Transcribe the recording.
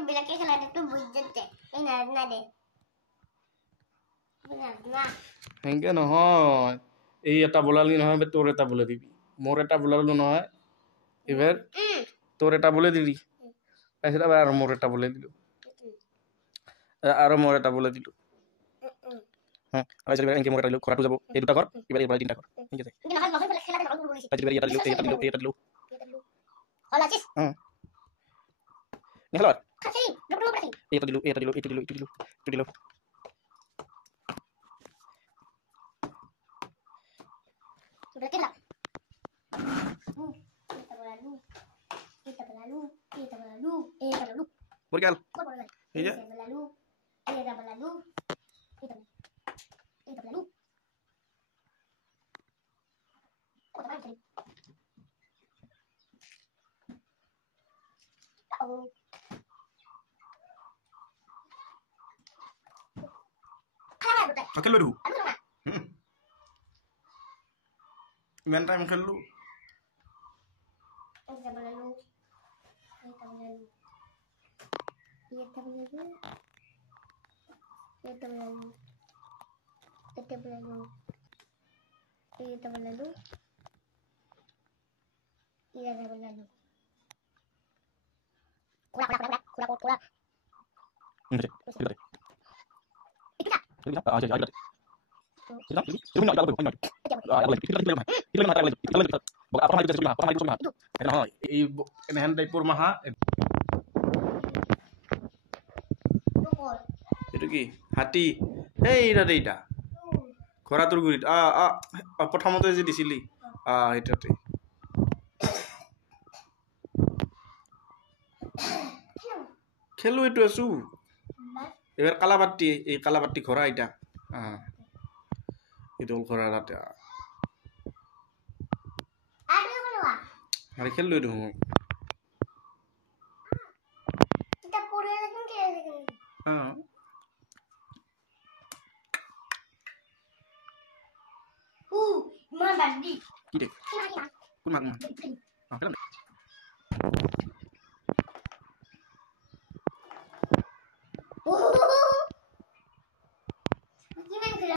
তুই বিলাকে খেলাটা একটু বুঝতে এই না না দে না হেংকে নহয় এই এটা বলালি নহয় তোর এটা বলে দিবি মোর এটা বলালো নহয় এবার তোর এটা বলে দিলি সেটা আবার আর মোর এটা বলে দিল আরো মোর এটা বলে দিল হ্যাঁ আমি সেটা এনকে মোর এটা দিল খরাটু যাব এই দুটা কর এবার এবার তিনটা কর ঠিক আছে কিন্তু না বসে খেলাটা ভালো করে বলিস আজ এবার এটা দিল এটা দিল এটা দিল হল আছিস হ্যাঁ নিহলা খাসি ডক্টর খাসি এটা দিল এটা দিল এটা দিল এটা দিল এটা দিল বিলাকে খেলা এটা বলালু বরকাল এই যে বলালু এটা বলালু এটা বলালু কত ভাই ও খারাপ বটে খেললো দু আমি না ইমান টাইম খেললো এটা বলালু এটা বলালু এটা বলালু এটা belalu এটা belalu এটা belalu এটা belalu kura ini tidak itu tak tidak aja aja tidak itu punya ada lebih lagi kita mata lagi kita lagi apa hal itu sebelah apa hal itu sebelah ini handai pur maha itu ki hati hey এটা এটা ঘোড়াটোৰ গুৰিত প্ৰথমতে যে দিছিলি এটাতে খেলো এইটো আছো এবাৰ কালাবাটি এই কালাবাটি ঘোড়া এটা এইটো ঘোড়া তাতে আৰে খেললো এইটো সময় Mama, কি দে কোন মাক